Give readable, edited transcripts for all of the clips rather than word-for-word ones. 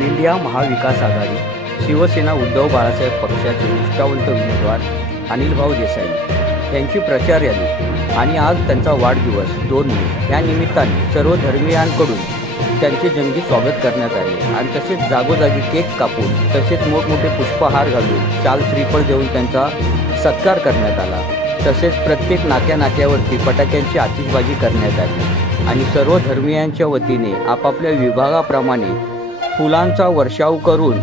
India महाविकास आघाडी शिवसेना उद्धव बाळासाहेब पक्षाचे निष्ठावंत उमेदवार अनिल भाऊ देसाई यांची प्रचार रॅली आणि आज त्यांचा वाढदिवस 2 मे या निमित्ताने सर्व धर्मीयांकडून त्यांचे जंगी स्वागत करण्यात आले आणि तसेच जागोजागी केक कापून तसेच मोठमोठे पुष्पहार घालून चाल श्रीफळ देऊन त्यांचा सत्कार करण्यात आला। तसेच प्रत्येक नाक्यावरती फटाक्यांची आतिषबाजी करण्यात आली आणि सर्व धर्मीयांच्या वतीने आपापल्या विभागाप्रमाणे फुलांचा वर्षाव करून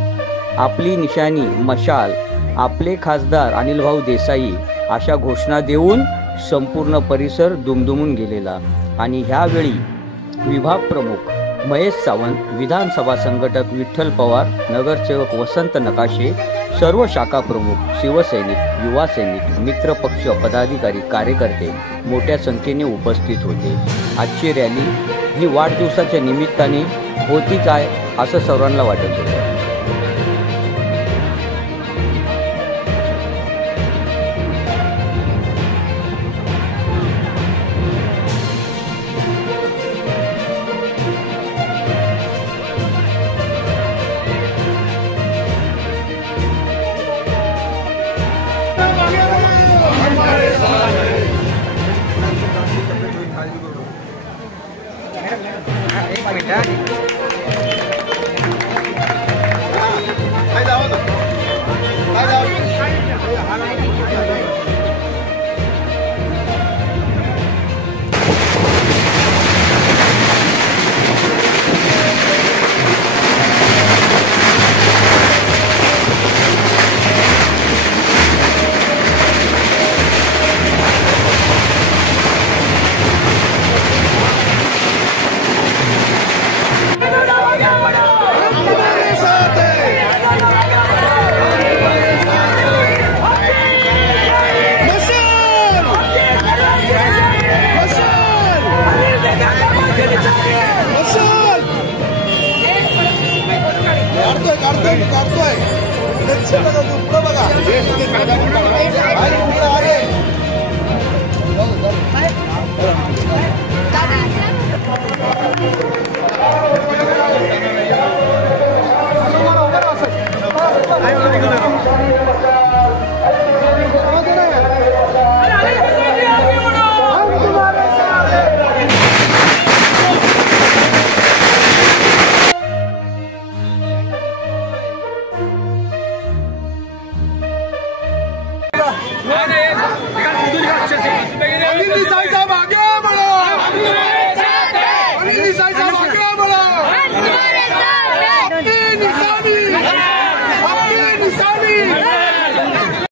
आपली निशाणी मशाल आपले खासदार अनिल भाऊ देसाई अशा घोषणा देऊन संपूर्ण परिसर दुमदुमून गेलेला। आणि ह्यावेळी विभाग प्रमुख महेश सावंत, विधानसभा संघटक विठ्ठल पवार, नगरसेवक वसंत नकाशे, सर्व शाखा प्रमुख, शिवसैनिक, युवा सैनिक, मित्र पक्ष पदाधिकारी, कार्यकर्ते मोठ्या संख्येने उपस्थित होते। आजची रॅली ही वाढदिवसाच्या निमित्ताने होती काय असं सर्वांना वाटत होतं। Hai đâu?